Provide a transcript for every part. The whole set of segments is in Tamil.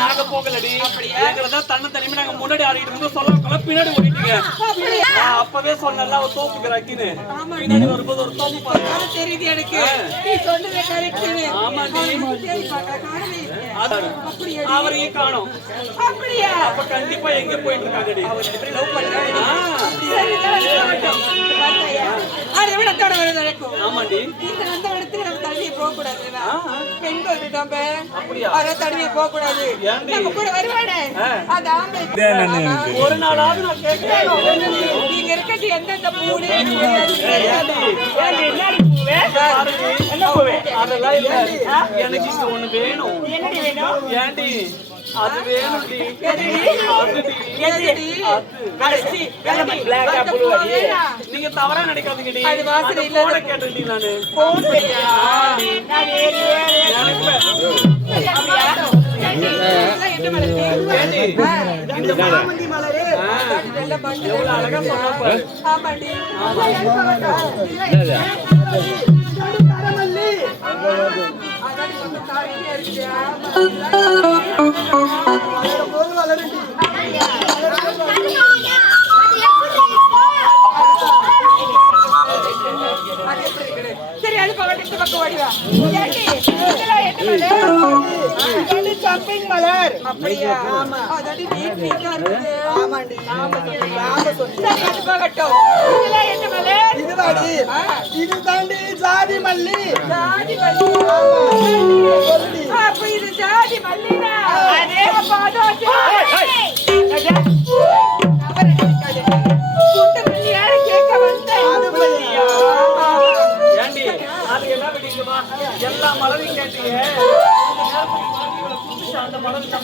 நாங்க போகலடி. எங்களை தான் தன்னை தனிமே நாங்க முன்னாடி ஆடிட்டு இருந்து சொல்ல பின்னாடி ஓடிட்டீங்க. நான் அப்பவே சொன்னல அவ தோப்புக்கு ரக்கின்னு பின்னாடி வரும்போது ஒரு தோப்பு பாருங்க அது தெரியுது எனக்கு. நீ சொன்னது கரெக்ட். அப்படியா? அவரையும் காணோம். அப்படியா? அப்ப கண்டிப்பா எங்க போயிட்டு இருக்காங்கடி. லவ் பண்றாங்க ஆ, சரி பார்த்தாயா? அதை விட தட வர நடக்கும் ஆமாண்டி. இந்த அந்த இடத்துல தனியே போக பெண்கள் இருக்காம அப்படியா? அவரை தனியே போக கூடாது? நம்ம கூட வருவானே ஆ. அந்த ஆம்பளை ஒரு நாளாவது நான் கேட்கிறேன். நீங்க இருக்கிறது எந்தெந்த பூடு தெரியாது. அதெல்லாம் இல்ல. எனக்கு இங்க ஒண்ணு வேணும். ஏண்டி? அது வேணும்டி. அதுடி. வேணாம். நீங்க தவறா நினைக்காதீங்கடி அது வாசனை போனை நானு. போன் சரியா? இந்த மலரு. எவ்வளவு அழகா சொன்னா. சரி, அது பக்கத்து பக்கம் ஓடி வா. ஏண்டி, இதெல்லாம் என்ன மலர்? அப்படியா? அதாடி நீட் நீட்டா இருக்குது. சரி, அது போகட்டும். இதெல்லாம் என்ன மலர்? ஆ. இது தாண்டி ஜாதி மல்லி எல்லா மலரையும் கேட்டீங்க. அந்த மலர் இந்த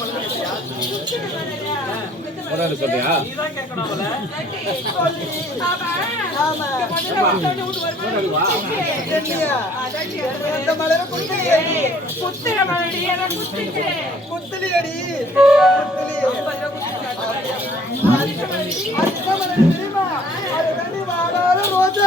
மலர் கேட்டியா? ஆமா. தெரியுமா ரோஜா